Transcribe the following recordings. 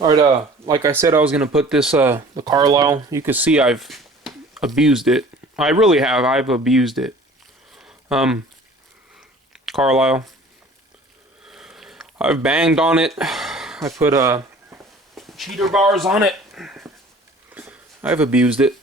Alright, like I said, I was gonna put this, the Carlisle. You can see I've abused it. I really have. I've abused it. Carlisle. I've banged on it. I put, cheater bars on it. I've abused it.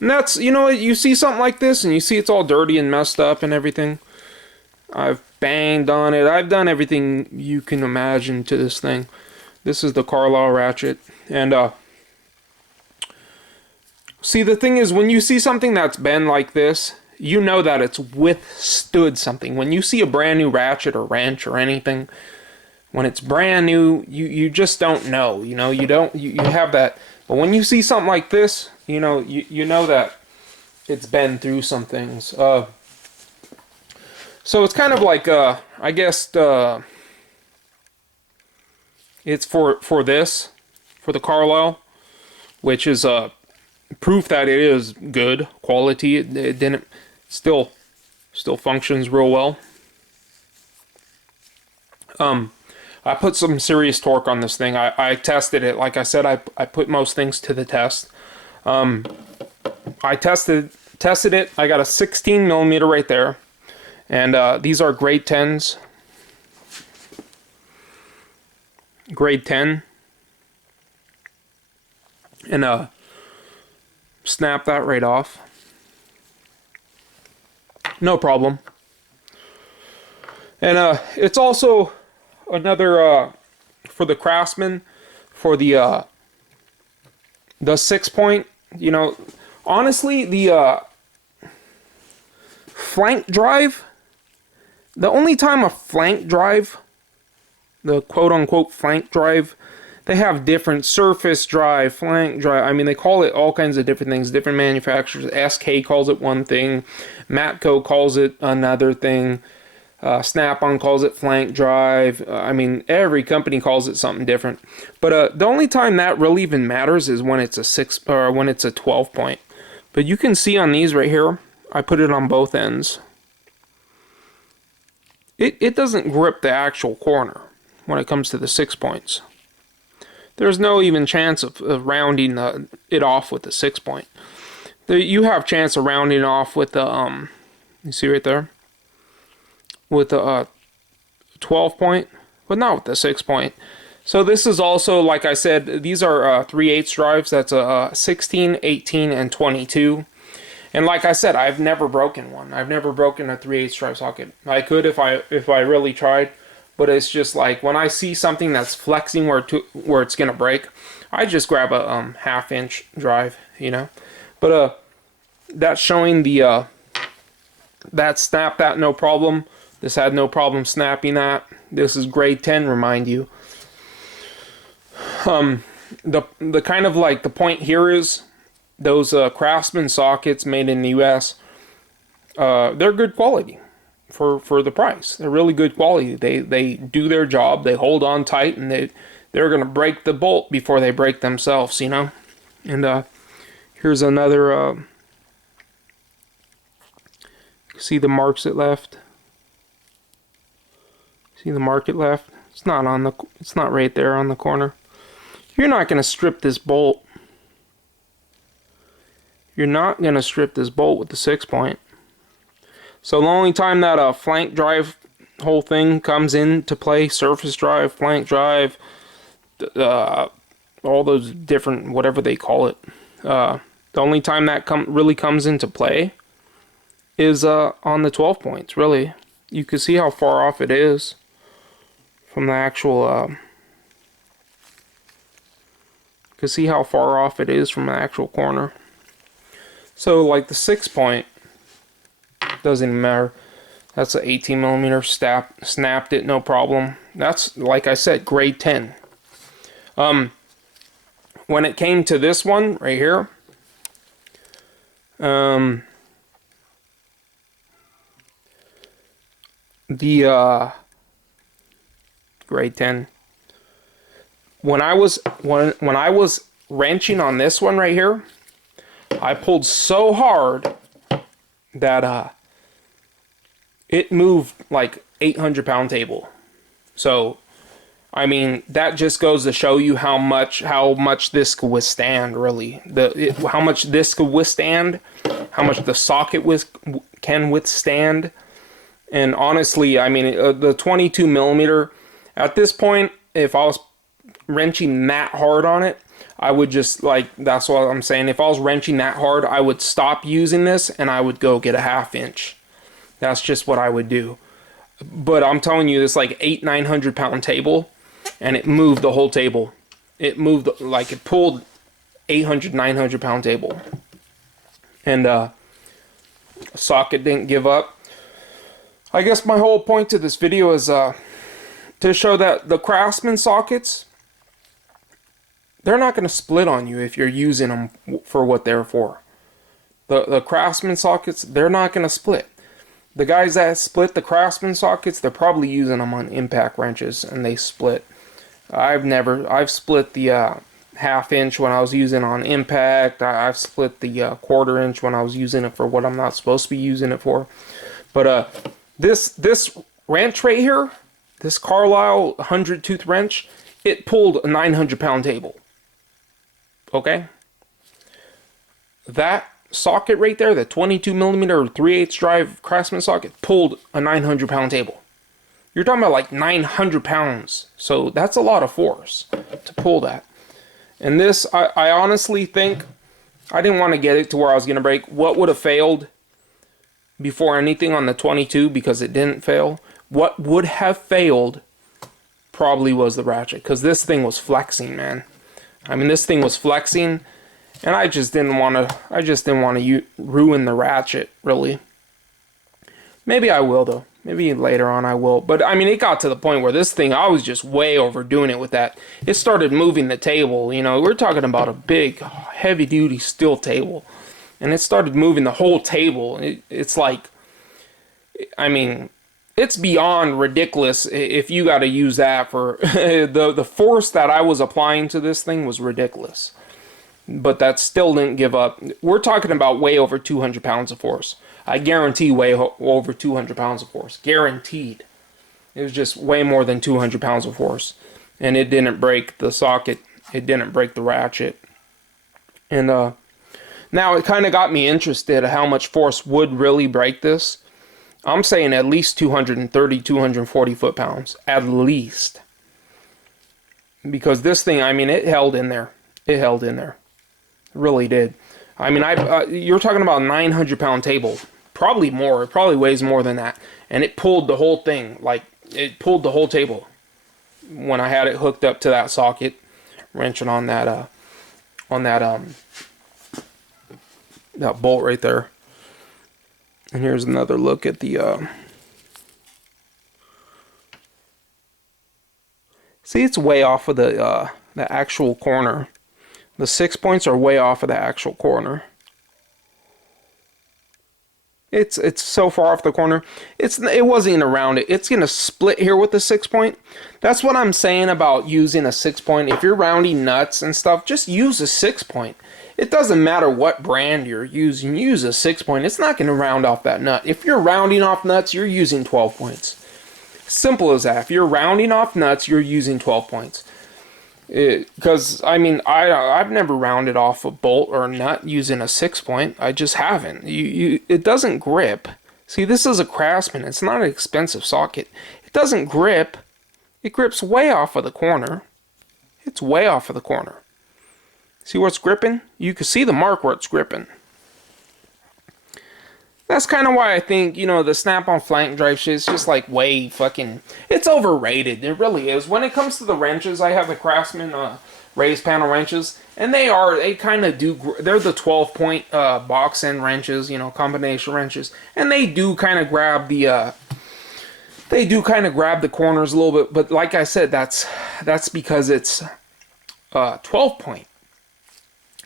And that's, you know, you see something like this and you see it's all dirty and messed up and everything. I've banged on it. I've done everything you can imagine to this thing. This is the Carlisle Ratchet. And, see, the thing is, when you see something that's been like this, you know that it's withstood something. When you see a brand new Ratchet or wrench or anything, when it's brand new, you just don't know. You know, you have that. But when you see something like this, you know, you know that it's been through some things. So it's kind of like, I guess, it's for this, for the Carlisle, which is proof that it is good quality. It didn't still functions real well. I put some serious torque on this thing. I tested it. Like I said, I put most things to the test. I tested it. I got a 16 millimeter right there, and these are grade 10s. Grade 10, and snap that right off. No problem. And it's also another for the Craftsman, for the 6-point. You know, honestly, the flank drive. The only time a flank drive, the quote-unquote flank drive, they have different surface drive, flank drive. I mean, they call it all kinds of different things. Different manufacturers. SK calls it one thing. Matco calls it another thing. Snap-on calls it flank drive. I mean, every company calls it something different. But the only time that really even matters is when it's a when it's a 12-point. But you can see on these right here, I put it on both ends. It doesn't grip the actual corner when it comes to the 6 points. There's no even chance of rounding it off with the 6-point. You have chance of rounding off with the you see right there, with the 12-point, but not with the 6-point. So this is also, like I said, these are 3/8 drives. That's a 16, 18, and 22. And like I said, I've never broken one. I've never broken a 3/8 drive socket. I could if I really tried, but it's just like when I see something that's flexing where it's gonna break, I just grab a 1/2-inch drive, you know. But that's showing the that snapped that no problem. This had no problem snapping that. This is grade 10, remind you. The kind of like the point here is those Craftsman sockets made in the US. They're good quality for the price. They're really good quality. They do their job. They hold on tight, and they're gonna break the bolt before they break themselves, you know. And here's another. See the marks it left. See the mark it left? It's not right there on the corner. You're not gonna strip this bolt. You're not gonna strip this bolt with the 6-point. So the only time that flank drive whole thing comes into play, surface drive, flank drive, all those different whatever they call it, the only time that really comes into play is on the 12 points. Really, you can see how far off it is from the actual. You can see how far off it is from the actual corner. So like the 6-point doesn't even matter. That's an 18 millimeter snapped it, no problem. That's, like I said, grade 10. When it came to this one right here, the grade 10. When I was wrenching on this one right here, I pulled so hard that it moved like 800-pound table. So I mean, that just goes to show you how much this could withstand, really. How much this could withstand, how much the socket can withstand. And honestly, I mean, the 22 millimeter, at this point, if I was wrenching that hard on it, I would just, like, that's what I'm saying. If I was wrenching that hard, I would stop using this and I would go get a 1/2 inch. That's just what I would do. But I'm telling you, this like 900 pound table, and it moved the whole table. It moved, like, it pulled 800, 900 pound table. And socket didn't give up. I guess my whole point to this video is to show that the Craftsman sockets, they're not going to split on you if you're using them for what they're for. The Craftsman sockets, they're not going to split. The guys that split the Craftsman sockets, they're probably using them on impact wrenches, and they split. I've split the 1/2 inch when I was using on impact. I've split the 1/4 inch when I was using it for what I'm not supposed to be using it for. But this wrench right here, this Carlisle 100 tooth wrench, it pulled a 900 pound table. Okay? That socket right there, the 22 millimeter 3/8 drive Craftsman socket, pulled a 900 pound table. You're talking about like 900 pounds. So that's a lot of force to pull that. And this, I honestly think, I didn't want to get it to where I was going to break. What would have failed before anything on the 22, because it didn't fail, what would have failed probably was the ratchet, because this thing was flexing, man. I mean, this thing was flexing, and I just didn't want to ruin the ratchet, really. Maybe I will, though. Maybe later on I will. But I mean, it got to the point where this thing, I was just way overdoing it with that. It started moving the table. You know, we're talking about a big, heavy-duty steel table. And it started moving the whole table. It's like, I mean, it's beyond ridiculous if you got to use that for... the force that I was applying to this thing was ridiculous. But that still didn't give up. We're talking about way over 200 pounds of force. I guarantee way over 200 pounds of force. Guaranteed. It was just way more than 200 pounds of force. And it didn't break the socket. It didn't break the ratchet. And now it kind of got me interested in how much force would really break this. I'm saying at least 230, 240 foot-pounds. At least. Because this thing, I mean, it held in there. It held in there. It really did. I mean, you're talking about a 900 pound table. Probably more. It probably weighs more than that. And it pulled the whole thing. Like, it pulled the whole table. When I had it hooked up to that socket. Wrenching on that, that bolt right there. And here's another look at the, see, it's way off of the actual corner. The 6 points are way off of the actual corner. It's so far off the corner. It wasn't even around it. It's gonna split here with the 6 point. That's what I'm saying about using a 6 point. If you're rounding nuts and stuff, just use a 6 point. It doesn't matter what brand you're using. Use a 6 point. It's not gonna round off that nut. If you're rounding off nuts, you're using 12 points. Simple as that. If you're rounding off nuts, you're using 12 points. Because I mean, I've never rounded off a bolt or a nut using a 6 point. I just haven't. It doesn't grip. See, this is a Craftsman. It's not an expensive socket. It doesn't grip. It grips way off of the corner. It's way off of the corner. See where it's gripping? You can see the mark where it's gripping. That's kind of why I think, you know, the snap-on flank drive shit is just like way fucking... It's overrated. It really is. When it comes to the wrenches, I have the Craftsman raised panel wrenches. And they kind of do... They're the 12-point box end wrenches, you know, combination wrenches. And they do kind of grab the... They do kind of grab the corners a little bit. But like I said, that's because it's 12-point.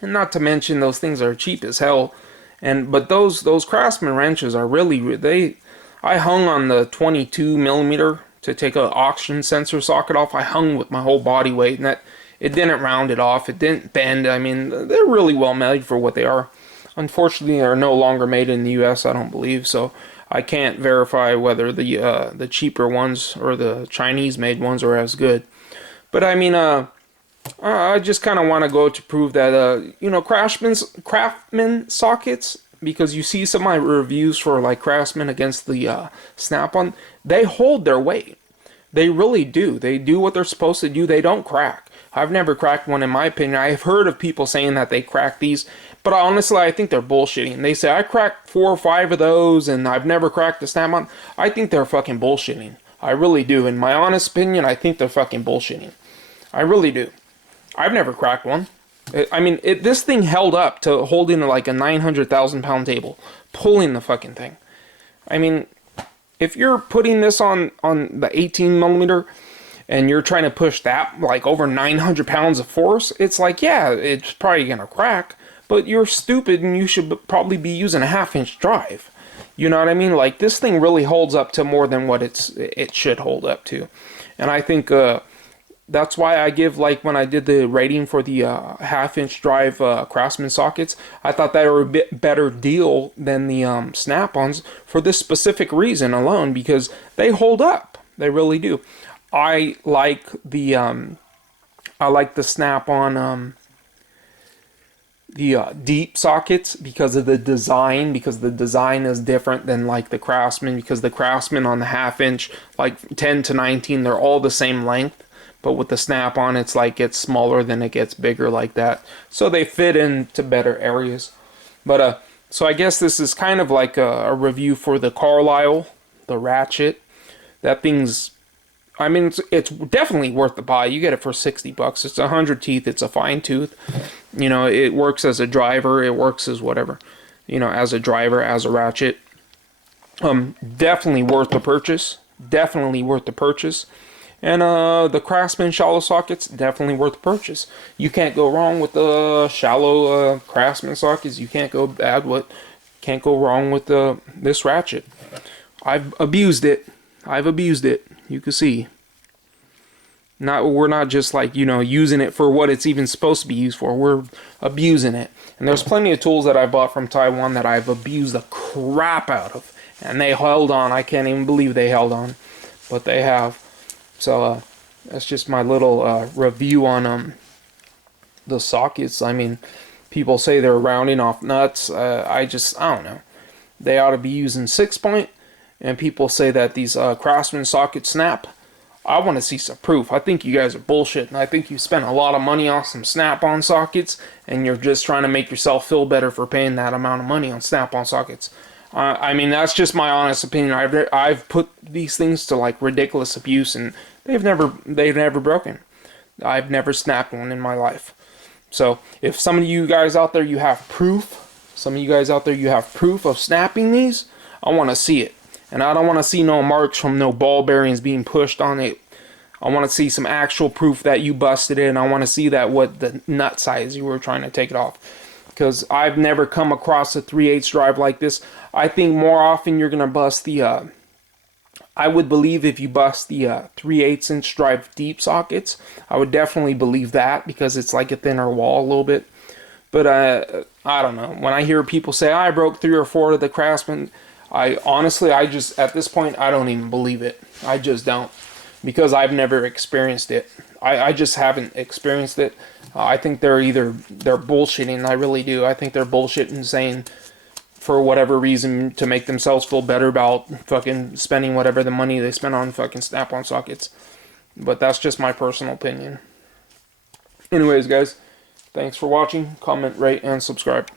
And not to mention, those things are cheap as hell. But those Craftsman wrenches are really, I hung on the 22 millimeter to take an oxygen sensor socket off. I hung with my whole body weight, and it didn't round it off. It didn't bend. I mean, they're really well made for what they are. Unfortunately, they're no longer made in the U.S., I don't believe, so I can't verify whether the cheaper ones or the Chinese made ones are as good. But I mean, I just kind of want to go to prove that, you know, Craftsman sockets, because you see some of my reviews for like Craftsman against the Snap-on, they hold their weight. They really do. They do what they're supposed to do. They don't crack. I've never cracked one in my opinion. I've heard of people saying that they crack these, but honestly, I think they're bullshitting. They say, I cracked 4 or 5 of those and I've never cracked the Snap-on. I think they're fucking bullshitting. I really do. In my honest opinion, I think they're fucking bullshitting. I really do. I've never cracked one. I mean, this thing held up to holding like a 900,000 pound table, pulling the fucking thing. I mean, if you're putting this on the 18 millimeter and you're trying to push that like over 900 pounds of force, it's like, yeah, it's probably gonna crack, but you're stupid and you should probably be using a 1/2-inch drive. You know what I mean? Like, this thing really holds up to more than what it should hold up to. And I think that's why I give, like, when I did the rating for the 1/2-inch drive Craftsman sockets, I thought they were a bit better deal than the Snap-ons for this specific reason alone, because they hold up. They really do. I like the Snap-on deep sockets because of the design, because the design is different than like the Craftsman, because the Craftsman on the 1/2-inch, like 10 to 19, they're all the same length. But with the Snap-on, it's like gets smaller, then it gets bigger like that. So they fit into better areas. But so I guess this is kind of like a review for the Carlisle, the Ratchet. That thing's, I mean, it's definitely worth the buy. You get it for $60. It's 100 teeth. It's a fine tooth. You know, it works as a driver. It works as whatever. You know, as a driver, as a Ratchet. Definitely worth the purchase. Definitely worth the purchase. And the Craftsman shallow sockets, definitely worth the purchase. You can't go wrong with the shallow Craftsman sockets. You can't go wrong with this Ratchet. I've abused it. You can see. We're not just like, you know, using it for what it's even supposed to be used for. We're abusing it. And there's plenty of tools that I bought from Taiwan that I've abused the crap out of. And they held on. I can't even believe they held on. But they have. So that's just my little review on the sockets. I mean, people say they're rounding off nuts. I don't know. They ought to be using 6-point. And people say that these Craftsman sockets snap. I want to see some proof. I think you guys are bullshitting. I think you spent a lot of money on some Snap-on sockets, and you're just trying to make yourself feel better for paying that amount of money on Snap-on sockets. I mean, that's just my honest opinion. I've put these things to like ridiculous abuse, and they've never broken. I've never snapped one in my life. So if some of you guys out there, you have proof, of snapping these, I want to see it. And I don't want to see no marks from no ball bearings being pushed on it. I want to see some actual proof that you busted it, and I want to see that what the nut size you were trying to take it off. Because I've never come across a 3/8 drive like this. I think more often you're going to bust the, I would believe if you bust the 3/8 inch drive deep sockets, I would definitely believe that, because it's like a thinner wall a little bit. But I don't know. When I hear people say, I broke 3 or 4 of the Craftsman, I just, at this point, I don't even believe it. I just don't. Because I've never experienced it. I just haven't experienced it. I think they're bullshitting. I really do. I think they're bullshitting, saying for whatever reason to make themselves feel better about fucking spending whatever the money they spend on fucking Snap-on sockets. But that's just my personal opinion. Anyways, guys, thanks for watching. Comment, rate, and subscribe.